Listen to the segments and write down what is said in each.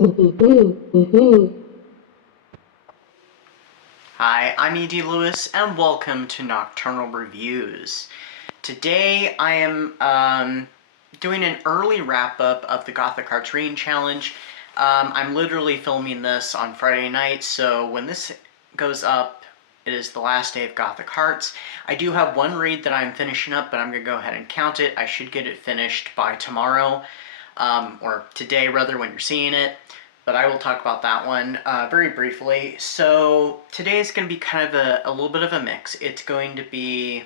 Hi, I'm E.D. Lewis, and welcome to Nocturnal Reviews. Today I am doing an early wrap-up of the Gothic Hearts Reading Challenge. I'm literally filming this on Friday night, so when this goes up, it is the last day of Gothic Hearts. I do have one read that I'm finishing up, but I'm going to go ahead and count it. I should get it finished by tomorrow, or today rather, when you're seeing it. But I will talk about that one very briefly. So today is going to be kind of a little bit of a mix. It's going to be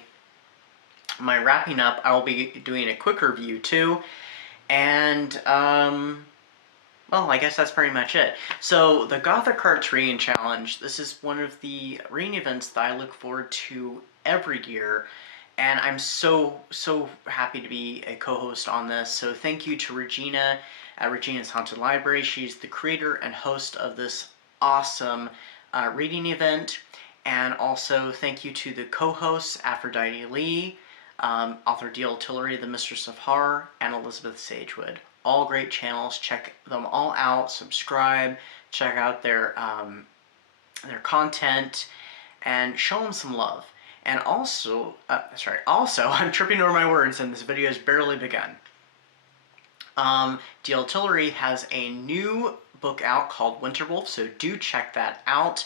my wrapping up. I will be doing a quick review too. And, well, I guess that's pretty much it. So the Gothic Hearts Reading Challenge, this is one of the reading events that I look forward to every year. And I'm so happy to be a co-host on this. So thank you to Regina at Regina's Haunted Library. She's the creator and host of this awesome reading event. And also thank you to the co-hosts, Aphrodite Lee, author D.L. Tillery, the Mistress of Horror, and Elizabeth Sagewood. All great channels. Check them all out. Subscribe. Check out their content, and show them some love. And also, I'm tripping over my words and this video has barely begun. D.L. Tillery has a new book out called Winterwolf, so do check that out.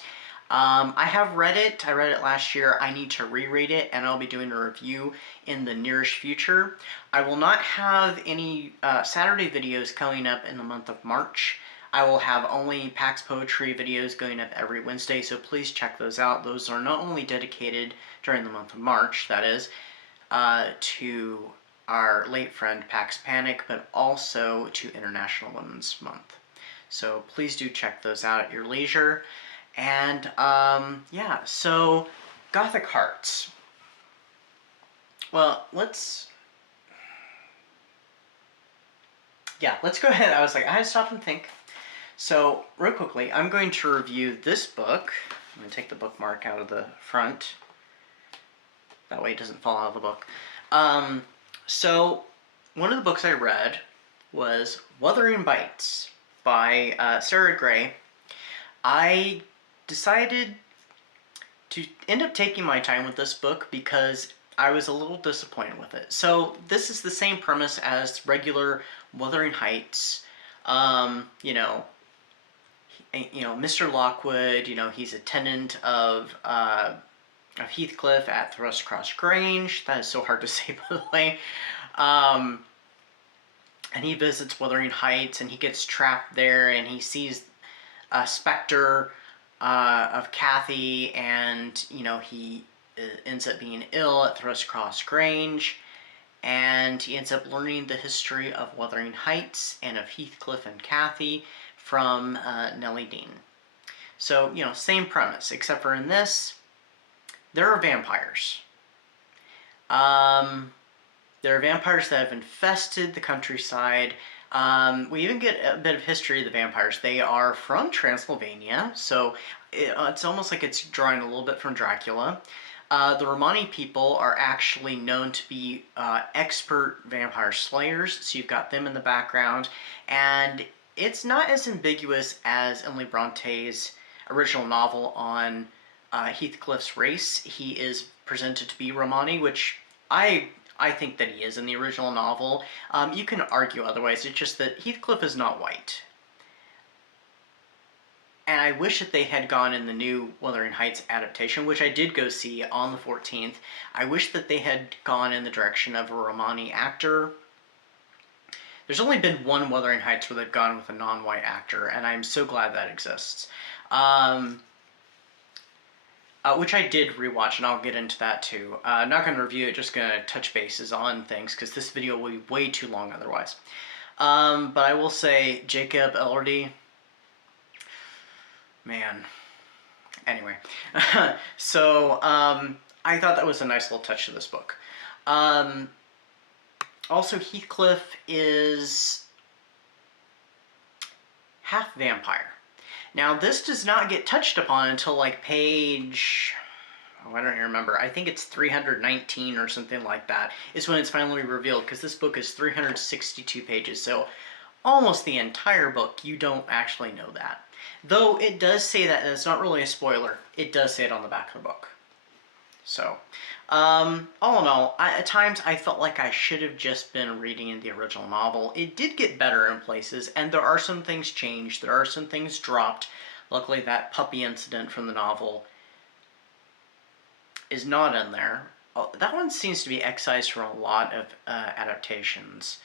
I have read it. I read it last year. I need to reread it, and I'll be doing a review in the nearest future. I will not have any Saturday videos coming up in the month of March. I will have only PAX Poetry videos going up every Wednesday, so please check those out. Those are not only dedicated during the month of March, that is, to our late friend PAX Panic, but also to International Women's Month. So please do check those out at your leisure. And, yeah, so Gothic Hearts. Well, let's go ahead. I was like, I had to stop and think. So, real quickly, I'm going to review this book. I'm going to take the bookmark out of the front. That way it doesn't fall out of the book. So, one of the books I read was Wuthering Bites by Sarah Gray. I decided to end up taking my time with this book because I was a little disappointed with it. So, this is the same premise as regular Wuthering Heights. Mr. Lockwood, he's a tenant of Heathcliff at Thrushcross Grange. That is so hard to say, by the way. And he visits Wuthering Heights, and he gets trapped there, and he sees a specter of Kathy, and, he ends up being ill at Thrushcross Grange, and he ends up learning the history of Wuthering Heights and of Heathcliff and Kathy from Nellie Dean. So, same premise, except for in this, there are vampires. There are vampires that have infested the countryside. We even get a bit of history of the vampires. They are from Transylvania, so it's almost like it's drawing a little bit from Dracula. The Romani people are actually known to be expert vampire slayers, so you've got them in the background, and it's not as ambiguous as Emily Bronte's original novel on Heathcliff's race. He is presented to be Romani, which I think that he is in the original novel. You can argue otherwise, it's just that Heathcliff is not white. And I wish that they had gone in the new Wuthering Heights adaptation, which I did go see on the 14th. I wish that they had gone in the direction of a Romani actor. There's only been one Wuthering Heights where they've gone with a non-white actor, and I'm so glad that exists. Which I did rewatch, and I'll get into that too. I'm not going to review it, just going to touch bases on things, because this video will be way too long otherwise. But I will say, Jacob Elordi, man. Anyway, so I thought that was a nice little touch to this book. Also, Heathcliff is half vampire. Now, this does not get touched upon until, like, page... I don't even remember. I think it's 319 or something like that is when it's finally revealed, because this book is 362 pages, so almost the entire book, you don't actually know that. Though it does say that, and it's not really a spoiler, it does say it on the back of the book. So, all in all, at times I felt like I should have just been reading in the original novel. It did get better in places, and there are some things changed, there are some things dropped. Luckily, that puppy incident from the novel is not in there. That one seems to be excised from a lot of adaptations.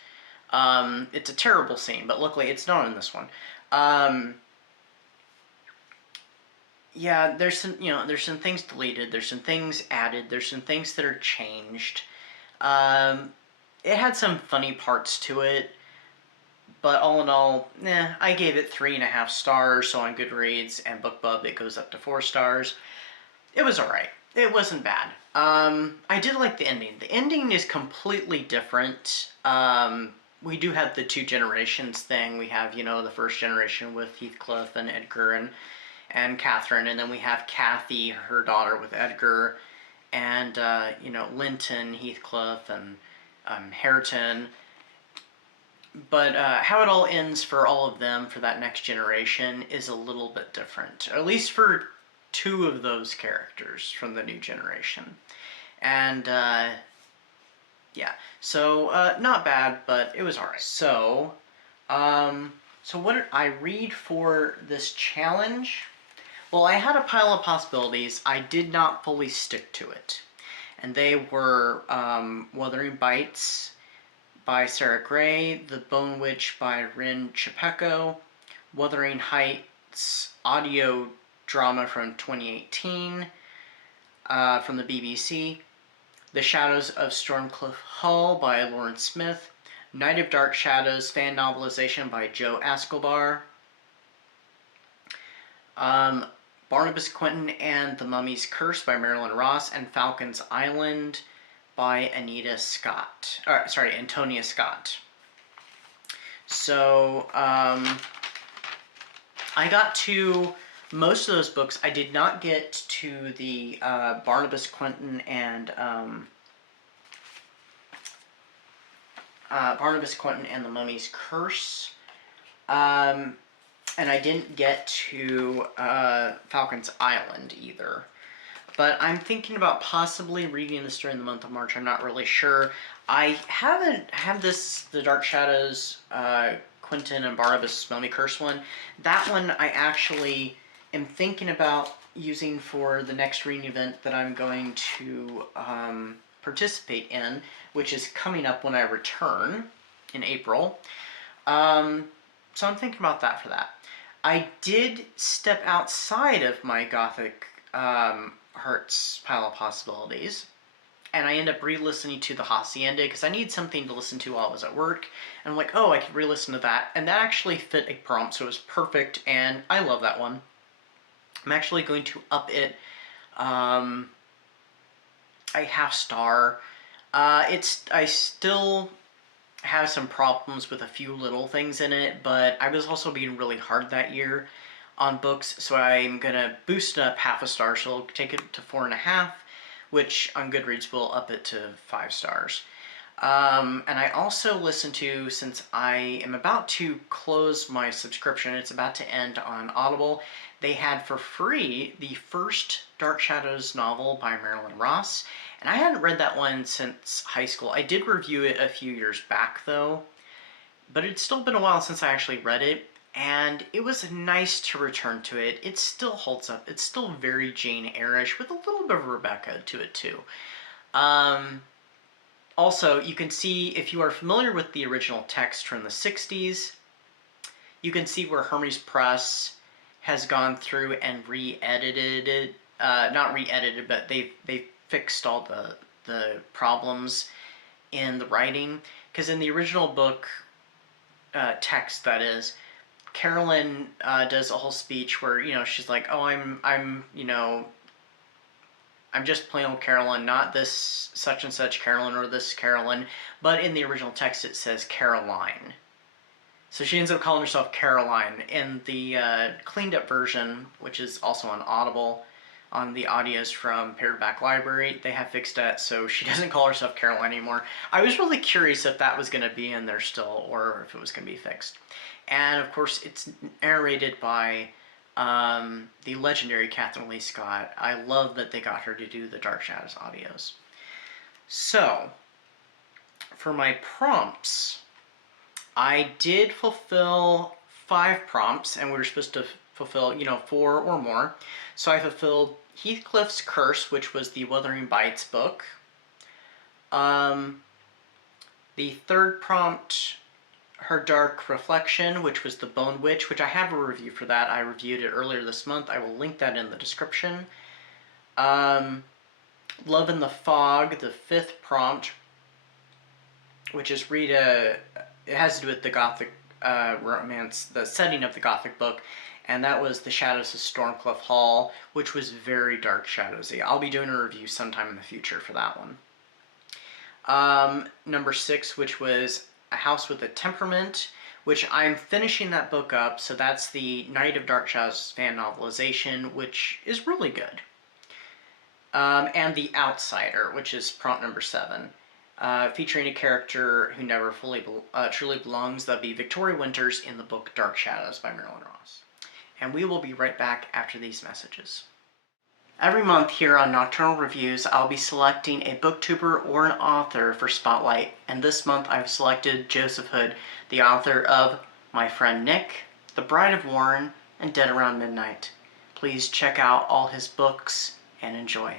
It's a terrible scene, but luckily it's not in this one. Yeah, there's some things deleted, there's some things added, there's some things that are changed. It had some funny parts to it, but all in all, I gave it 3.5 stars, so on Goodreads and BookBub it goes up to 4 stars. It was alright. It wasn't bad. I did like the ending. The ending is completely different. We do have the 2 generations thing. We have, the first generation with Heathcliff and Edgar and Catherine, and then we have Kathy, her daughter, with Edgar, and, Linton, Heathcliff, and Hareton. But how it all ends for all of them, for that next generation, is a little bit different. At least for 2 of those characters from the new generation. And, yeah. So, not bad, but it was alright. So what did I read for this challenge? Well, I had a pile of possibilities. I did not fully stick to it. And they were Wuthering Bites by Sarah Gray, The Bone Witch by Rin Chapeko, Wuthering Heights audio drama from 2018 from the BBC, The Shadows of Stormcliffe Hall by Lauren Smith, Night of Dark Shadows fan novelization by Joe Askelbar, Barnabas Quentin and the Mummy's Curse by Marilyn Ross, and Falcon's Island by Antonia Scott. So, I got to most of those books. I did not get to the Barnabas Quentin and the Mummy's Curse. And I didn't get to Falcon's Island either. But I'm thinking about possibly reading this during the month of March. I'm not really sure. I haven't had the Dark Shadows, Quentin and Barnabas Mummy Curse one. That one I actually am thinking about using for the next reading event that I'm going to participate in, which is coming up when I return in April. So I'm thinking about that for that. I did step outside of my Gothic Hearts pile of possibilities, and I end up re-listening to The Hacienda because I need something to listen to while I was at work, and I'm like, oh, I could re-listen to that, and that actually fit a prompt, so it was perfect, and I love that one. I'm actually going to up it a half star. I still have some problems with a few little things in it, but I was also being really hard that year on books, so I'm gonna boost it up half a star, so I'll take it to 4.5, which on Goodreads will up it to 5 stars. And I also listened to, since I am about to close my subscription, it's about to end on Audible, they had for free the first Dark Shadows novel by Marilyn Ross, and I hadn't read that one since high school. I did review it a few years back though, but it's still been a while since I actually read it, and it was nice to return to it. It still holds up. It's still very Jane Eyre-ish with a little bit of Rebecca to it too. Also, you can see, if you are familiar with the original text from the 60s, you can see where Hermes Press has gone through and re-edited it. Not re-edited, but they've fixed all the problems in the writing. Because in the original book, text that is, Carolyn does a whole speech where, she's like, oh, I'm just plain old Carolyn, not this such and such Carolyn or this Carolyn, but in the original text it says Caroline. So she ends up calling herself Caroline. In the cleaned up version, which is also on Audible, on the audios from Paperback Library. They have fixed that, so she doesn't call herself Caroline anymore. I was really curious if that was going to be in there still, or if it was going to be fixed. And of course, it's narrated by the legendary Catherine Lee Scott. I love that they got her to do the Dark Shadows audios. So, for my prompts, I did fulfill 5 prompts, and we were supposed to fulfill, 4 or more. So I fulfilled Heathcliff's Curse, which was the Wuthering Bites book. The 3rd prompt, Her Dark Reflection, which was the Bone Witch, which I have a review for that. I reviewed it earlier this month. I will link that in the description. Love in the Fog, the 5th prompt, which is it has to do with the Gothic romance, the setting of the Gothic book, and that was The Shadows of Stormclough Hall, which was very Dark Shadowsy. I'll be doing a review sometime in the future for that one. Number 6, which was A House with a Temperament, which I'm finishing that book up, so that's the Night of Dark Shadows fan novelization, which is really good. And The Outsider, which is prompt number 7. Featuring a character who never truly belongs. That'd be Victoria Winters in the book Dark Shadows by Marilyn Ross. And we will be right back after these messages. Every month here on Nocturnal Reviews, I'll be selecting a booktuber or an author for Spotlight, and this month I've selected Joseph Hood, the author of My Friend Nick, The Bride of Warren, and Dead Around Midnight. Please check out all his books and enjoy.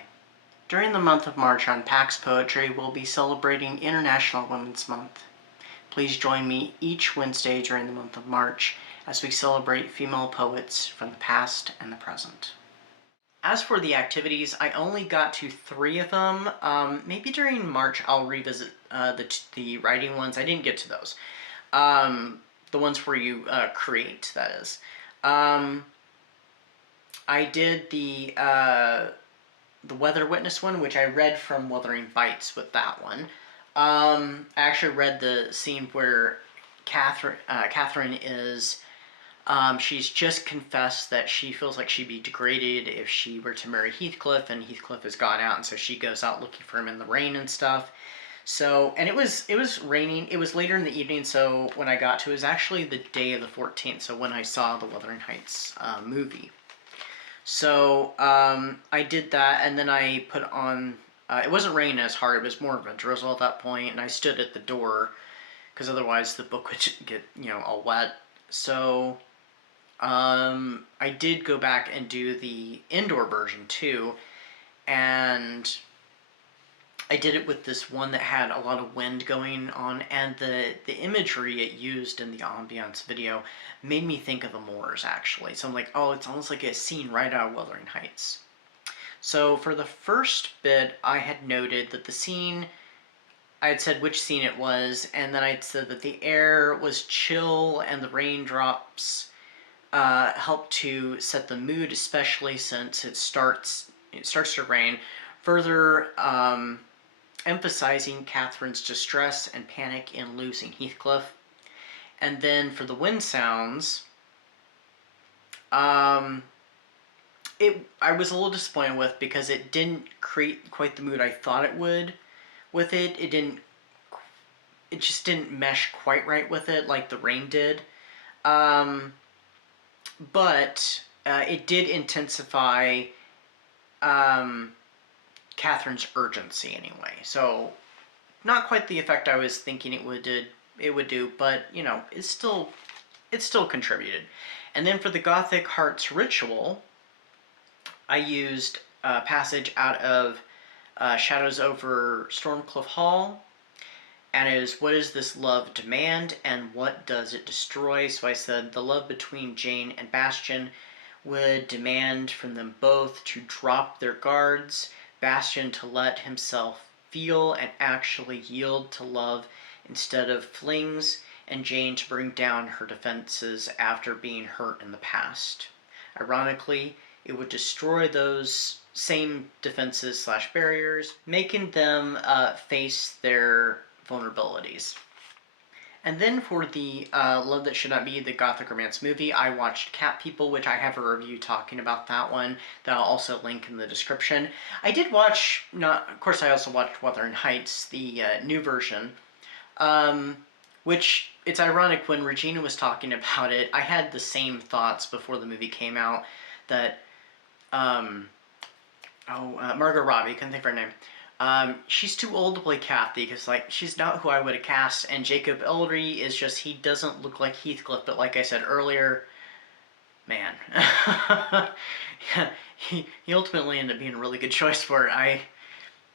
During the month of March on Pax Poetry, we'll be celebrating International Women's Month. Please join me each Wednesday during the month of March as we celebrate female poets from the past and the present. As for the activities, I only got to 3 of them. Maybe during March I'll revisit the writing ones. I didn't get to those. The ones where you create, that is. I did the Weather Witness one, which I read from Wuthering Bites with that one. I actually read the scene where Catherine is, she's just confessed that she feels like she'd be degraded if she were to marry Heathcliff, and Heathcliff has gone out, and so she goes out looking for him in the rain and stuff. So, and it was raining. It was later in the evening, so when I got to it was actually the day of the 14th, so when I saw the Wuthering Heights movie. So, I did that, and then I put on, it wasn't raining as hard, it was more of a drizzle at that point, and I stood at the door, because otherwise the book would get, all wet. So, I did go back and do the indoor version too, and I did it with this one that had a lot of wind going on, and the imagery it used in the ambiance video made me think of the moors, actually. So I'm like, oh, it's almost like a scene right out of Wuthering Heights. So for the first bit, I had noted that the scene, I had said which scene it was, and then I'd said that the air was chill and the raindrops helped to set the mood, especially since it starts to rain, further emphasizing Catherine's distress and panic in losing Heathcliff. And then for the wind sounds, I was a little disappointed with, because it didn't create quite the mood I thought it would with it. It just didn't mesh quite right with it like the rain did. But it did intensify Catherine's urgency anyway. So not quite the effect I was thinking it would do, but it still contributed. And then for the Gothic Hearts Ritual, I used a passage out of Shadows over Stormclough Hall, and it is, what does this love demand, and what does it destroy? So I said the love between Jane and Bastian would demand from them both to drop their guards, Bastian to let himself feel and actually yield to love instead of flings, and Jane to bring down her defenses after being hurt in the past. Ironically, it would destroy those same defenses / barriers, making them face their vulnerabilities. And then for the Love That Should Not Be, the Gothic romance movie, I watched Cat People, which I have a review talking about that one that I'll also link in the description. I did watch, of course I also watched Wuthering Heights, the new version, which it's ironic when Regina was talking about it, I had the same thoughts before the movie came out that, Margot Robbie, couldn't think of her name. She's too old to play Kathy because, like, she's not who I would have cast, and Jacob Elordi is just, he doesn't look like Heathcliff, but like I said earlier, man. he ultimately ended up being a really good choice for it.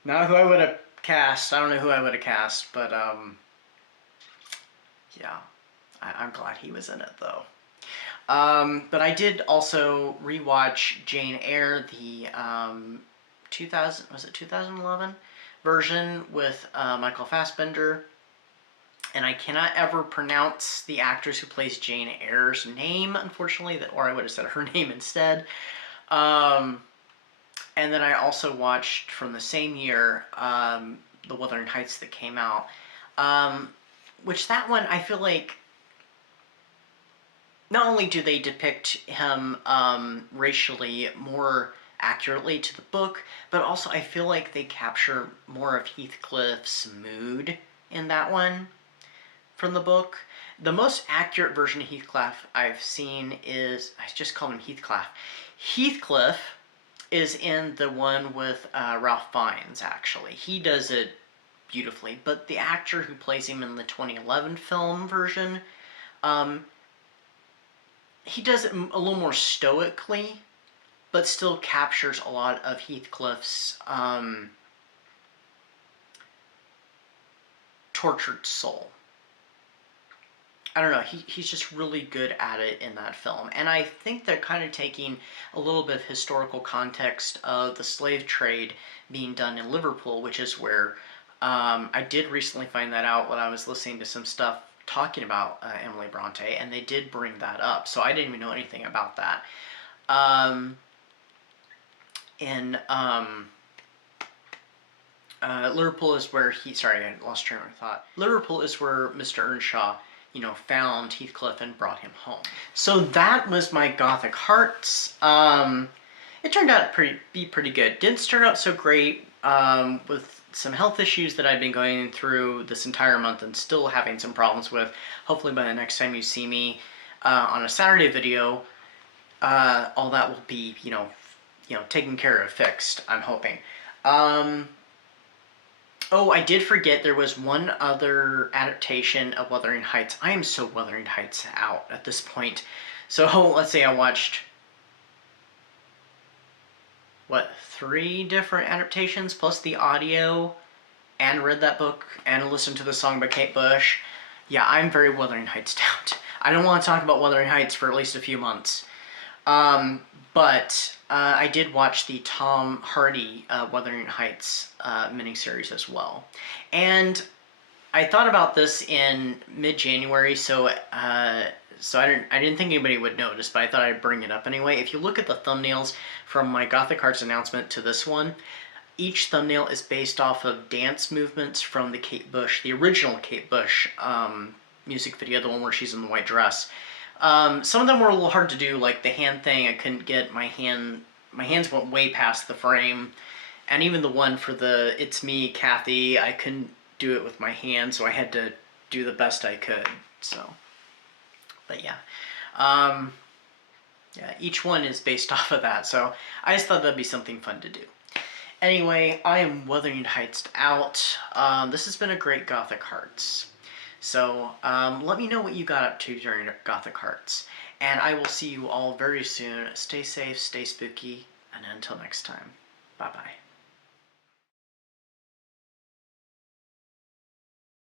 Not who I would have cast, I don't know who I would have cast, but, yeah, I'm glad he was in it, though. But I did also rewatch Jane Eyre, the 2011 version with Michael Fassbender, and I cannot ever pronounce the actress who plays Jane Eyre's name, unfortunately, or I would have said her name instead. And then I also watched from the same year the Wuthering Heights that came out, which that one I feel like not only do they depict him racially more accurately to the book, but also I feel like they capture more of Heathcliff's mood in that one from the book. The most accurate version of Heathcliff I've seen is, I just call him Heathcliff. Heathcliff is in the one with Ralph Fiennes, actually. He does it beautifully, but the actor who plays him in the 2011 film version, he does it a little more stoically, but still captures a lot of Heathcliff's tortured soul. I don't know, he's just really good at it in that film. And I think they're kind of taking a little bit of historical context of the slave trade being done in Liverpool, which is where I did recently find that out when I was listening to some stuff talking about Emily Bronte, and they did bring that up. So I didn't even know anything about that. Liverpool is where sorry, I lost train of thought. Liverpool is where Mr. Earnshaw, found Heathcliff and brought him home. So that was my Gothic Hearts. It turned out to be pretty good. Didn't start out so great with some health issues that I've been going through this entire month and still having some problems with. Hopefully by the next time you see me on a Saturday video, all that will be, taken care of, fixed, I'm hoping. Oh, I did forget there was one other adaptation of Wuthering Heights. I am so Wuthering Heights out at this point. So let's say I watched, 3 different adaptations plus the audio, and read that book, and listened to the song by Kate Bush. Yeah, I'm very Wuthering Heights out. I don't want to talk about Wuthering Heights for at least a few months. But I did watch the Tom Hardy Wuthering Heights miniseries as well. And I thought about this in mid-January, so I didn't think anybody would notice, but I thought I'd bring it up anyway. If you look at the thumbnails from my Gothic Hearts announcement to this one, each thumbnail is based off of dance movements from the original Kate Bush music video, the one where she's in the white dress. Some of them were a little hard to do, like the hand thing. I couldn't get my hands went way past the frame. And even the one for the It's Me, Kathy, I couldn't do it with my hand, so I had to do the best I could. So, but yeah. Yeah, each one is based off of that, so I just thought that'd be something fun to do. Anyway, I am Wuthering Heights out. This has been a great Gothic Hearts. So let me know what you got up to during Gothic Hearts. And I will see you all very soon. Stay safe, stay spooky, and until next time, bye-bye.